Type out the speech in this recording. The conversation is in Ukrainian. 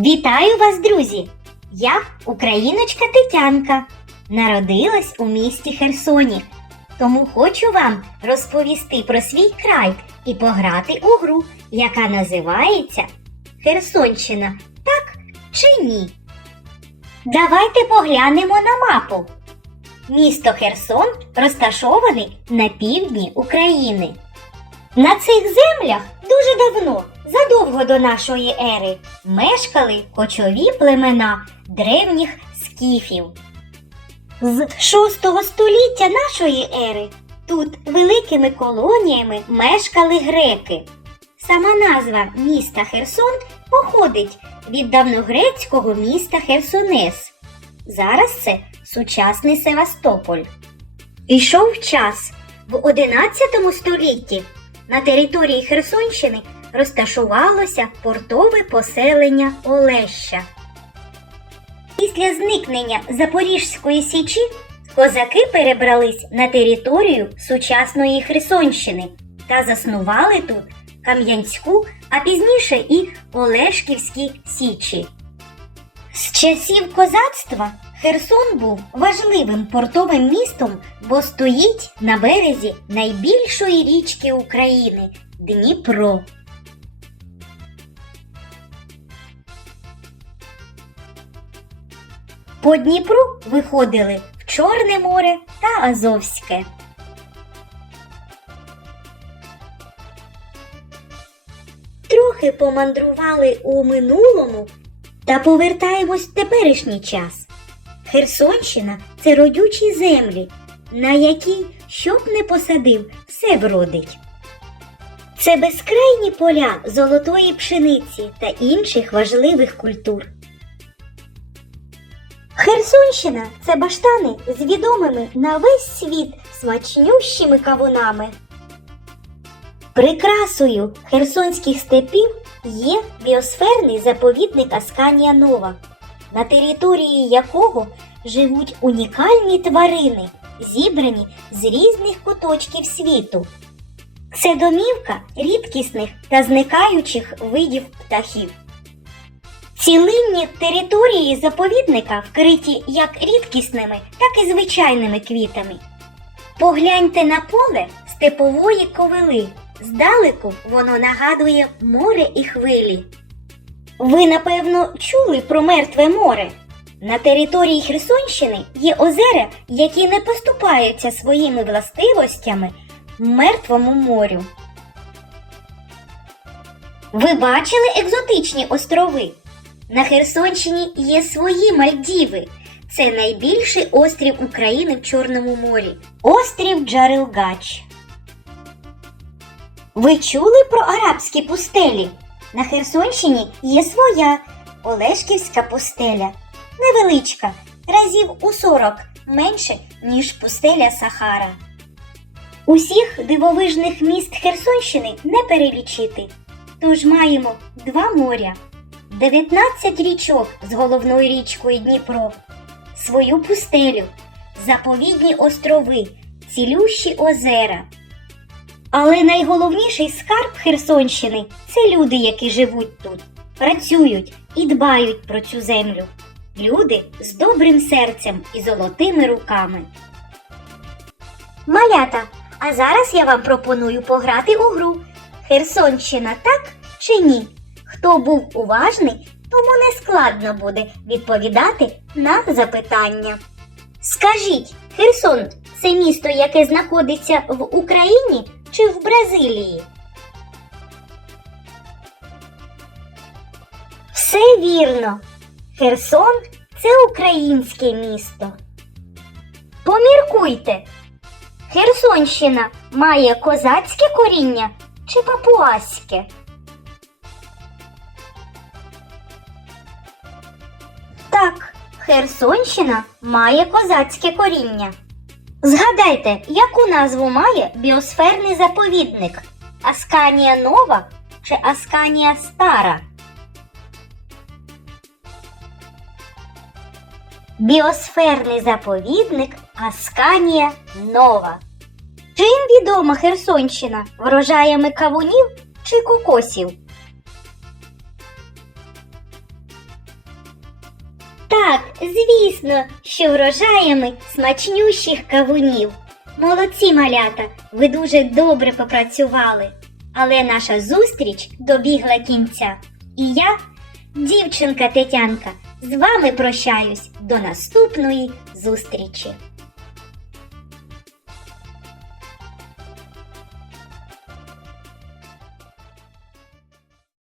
Вітаю вас, друзі! Я україночка Тетянка. Народилась у місті Херсоні. Тому хочу вам розповісти про свій край і пограти у гру, яка називається Херсонщина. Так чи ні? Давайте поглянемо на мапу. Місто Херсон розташоване на півдні України. На цих землях дуже давно, задовго до нашої ери, мешкали кочові племена древніх скіфів. З 6 століття нашої ери тут великими колоніями мешкали греки. Сама назва міста Херсон походить від давногрецького міста Херсонес. Зараз це сучасний Севастополь. Ішов час в 11 столітті на території Херсонщини розташувалося портове поселення Олеща. Після зникнення Запорізької січі козаки перебрались на територію сучасної Херсонщини та заснували тут Кам'янську, а пізніше і Олешківські січі. З часів козацтва Херсон був важливим портовим містом, бо стоїть на березі найбільшої річки України Дніпро. По Дніпру виходили в Чорне море та Азовське. Трохи помандрували у минулому та повертаємось в теперішній час. Херсонщина це родючі землі, на якій що б не посадив, все вродить. Це безкрайні поля золотої пшениці та інших важливих культур. Херсонщина це баштани з відомими на весь світ смачнющими кавунами. Прикрасою херсонських степів є біосферний заповідник Асканія Нова, на території якого живуть унікальні тварини, зібрані з різних куточків світу. Це домівка рідкісних та зникаючих видів птахів. Цілинні території заповідника вкриті як рідкісними, так і звичайними квітами. Погляньте на поле степової ковили. Здалеку воно нагадує море і хвилі. Ви, напевно, чули про мертве море. На території Херсонщини є озера, які не поступаються своїми властивостями мертвому морю. Ви бачили екзотичні острови? На Херсонщині є свої Мальдіви. Це найбільший острів України в Чорному морі. Острів Джарилгач. Ви чули про арабські пустелі? На Херсонщині є своя Олешківська пустеля. Невеличка, разів у 40 менше, ніж пустеля Сахара. Усіх дивовижних міст Херсонщини не перелічити. Тож маємо два моря, 19 річок з головною річкою Дніпро, свою пустелю, заповідні острови, цілющі озера. Але найголовніший скарб Херсонщини це люди, які живуть тут, працюють і дбають про цю землю. Люди з добрим серцем і золотими руками. Малята, а зараз я вам пропоную пограти у гру Херсонщина так чи ні? Хто був уважний, тому не складно буде відповідати на запитання. Скажіть, Херсон це місто, яке знаходиться в Україні чи в Бразилії? Все вірно. Херсон це українське місто. Поміркуйте. Херсонщина має козацьке коріння чи папуаське? Так, Херсонщина має козацьке коріння. Згадайте, яку назву має біосферний заповідник Асканія Нова чи Асканія Стара? біосферний заповідник Асканія Нова. Чим відома Херсонщина? Врожаями кавунів чи кокосів? Так, звісно, що врожаями смачнющих кавунів. Молодці малята, ви дуже добре попрацювали. Але наша зустріч добігла кінця. І я, дівчинка Тетянка, з вами прощаюсь до наступної зустрічі.